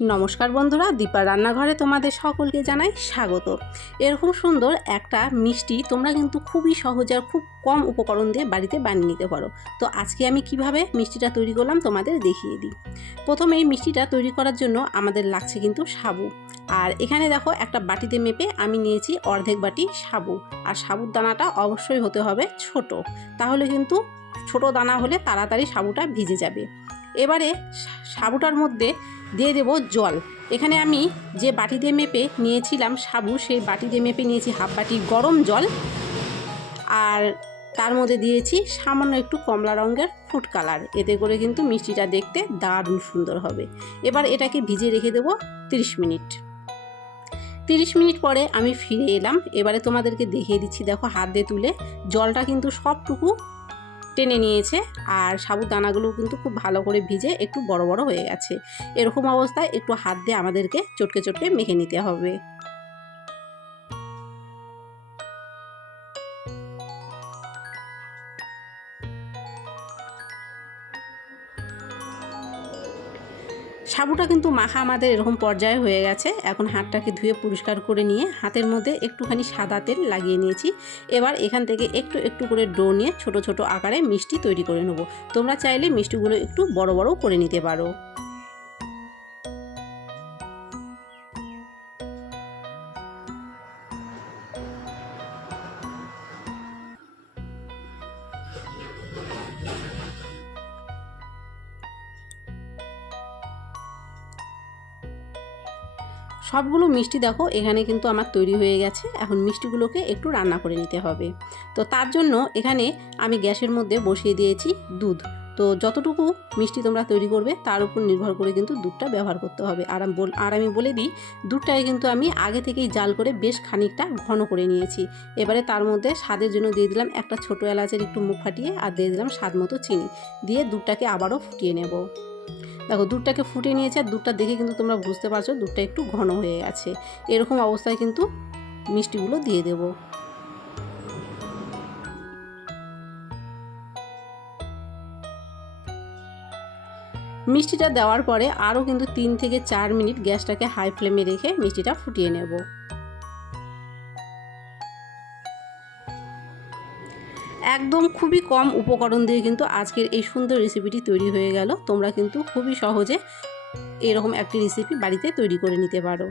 নমস্কার বন্ধুরা, দীপার রান্নাঘরে তোমাদের সকলকে জানাই স্বাগত। এরকম সুন্দর একটা মিষ্টি তোমরা কিন্তু খুবই সহজে আর খুব কম উপকরণ দিয়ে বাড়িতে বানিয়ে নিতে পারো। তো আজকে আমি কিভাবে মিষ্টিটা তৈরি করলাম তোমাদের দেখিয়ে দিই। প্রথমে এই মিষ্টিটা তৈরি করার জন্য আমাদের লাগছে কিন্তু সাবু। আর এখানে দেখো একটা বাটিতে মেপে আমি নিয়েছি অর্ধেক বাটি সাবু। আর সাবুর দানাটা অবশ্যই হতে হবে ছোট, তাহলে কিন্তু ছোট দানা হলে তাড়াতাড়ি সাবুটা ভিজে যাবে। এবারে সাবুটার মধ্যে দিয়ে দেব জল। এখানে আমি যে বাটিতে মেপে নিয়েছিলাম সাবু, সেই বাটিতে মেপে নিয়েছি হাফ বাটি গরম জল। আর তার মধ্যে দিয়েছি সামান্য একটু কমলা রঙের ফুড কালার, এতে করে কিন্তু মিষ্টিটা দেখতে দারুণ সুন্দর হবে। এবার এটাকে ভিজিয়ে রেখে দেবো 30 মিনিট। 30 মিনিট পরে আমি ফিরে এলাম। এবারে তোমাদেরকে দেখিয়ে দিচ্ছি, দেখো হাত দিয়ে তুলে জলটা কিন্তু সবটুকু টেনে নিয়েছে। আর সাবুর দানাগুলো কিন্তু খুব ভালো করে ভিজে একটু বড় বড় হয়ে গেছে। এরকম অবস্থায় একটু হাত দিয়ে আমাদেরকে চটকে চটকে মেখে নিতে হবে। সাবুটা কিন্তু মাখা আমাদের এরকম পর্যায়ে হয়ে গেছে। এখন হাতটাকে ধুয়ে পরিষ্কার করে নিয়ে হাতের মধ্যে একটুখানি সাদা তেল লাগিয়ে নিয়েছি। এবার এখান থেকে একটু একটু করে ডো নিয়ে ছোট ছোট আকারে মিষ্টি তৈরি করে নেব। তোমরা চাইলে মিষ্টিগুলো একটু বড় বড় করে নিতে পারো। সবগুলো মিষ্টি দেখো এখানে কিন্তু আমার তৈরি হয়ে গেছে। এখন মিষ্টিগুলোকে একটু রান্না করে নিতে হবে। তো তার জন্য এখানে আমি গ্যাসের মধ্যে বসিয়ে দিয়েছি দুধ। তো যতটুকু মিষ্টি তোমরা তৈরি করবে তার উপর নির্ভর করে কিন্তু দুধটা ব্যবহার করতে হবে। আর আমি বলে দিই, দুধটাকে কিন্তু আমি আগে থেকেই জাল করে বেশ খানিকটা ঘন করে নিয়েছি। এবারে তার মধ্যে স্বাদের জন্য দিয়ে দিলাম একটা ছোটো এলাচের একটু মুখ ফাটিয়ে, আর দিয়ে দিলাম স্বাদ মতো চিনি। দিয়ে দুধটাকে আবারও ফুটিয়ে নেব। দেখো দুধটাকে ফুটিয়ে নিয়েছে, আর দুধটা দেখে কিন্তু তোমরা বুঝতে পারছো দুধটা একটু ঘন হয়ে গেছে। এরকম অবস্থায় কিন্তু মিষ্টিগুলো দিয়ে দেব। মিষ্টিটা দেওয়ার পরে আরও কিন্তু 3 থেকে 4 মিনিট গ্যাসটাকে হাই ফ্লেমে রেখে মিষ্টিটা ফুটিয়ে নেব। একদম খুবই কম উপকরণ দিয়ে কিন্তু আজকের এই সুন্দর রেসিপিটি তৈরি হয়ে গেল। তোমরা কিন্তু খুবই সহজে এরকম একটি রেসিপি বাড়িতে তৈরি করে নিতে পারো।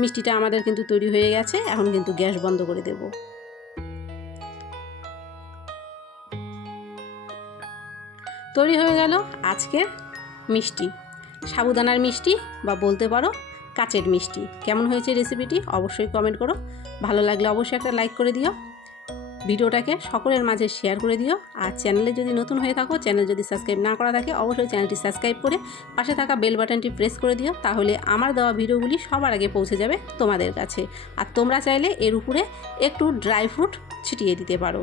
মিষ্টিটা আমাদের কিন্তু তৈরি হয়ে গেছে। এখন কিন্তু গ্যাস বন্ধ করে দেব। তৈরি হয়ে গেল আজকের মিষ্টি, সাবুদানার মিষ্টি বা বলতে পারো কাচের মিষ্টি। কেমন হয়েছে রেসিপিটি অবশ্যই কমেন্ট করো। ভালো লাগলে অবশ্যই একটা লাইক করে দিও। ভিডিওটাকে সকলের মাঝে শেয়ার করে দিও। আর চ্যানেলে যদি নতুন হয়ে থাকো, চ্যানেল যদি সাবস্ক্রাইব না করা থাকে, অবশ্যই চ্যানেলটি সাবস্ক্রাইব করে পাশে থাকা বেল বাটনটি প্রেস করে দিও। তাহলে আমার দেওয়া ভিডিওগুলি সবার আগে পৌঁছে যাবে তোমাদের কাছে। আর তোমরা চাইলে এর উপরে একটু ড্রাই ফ্রুট ছিটিয়ে দিতে পারো।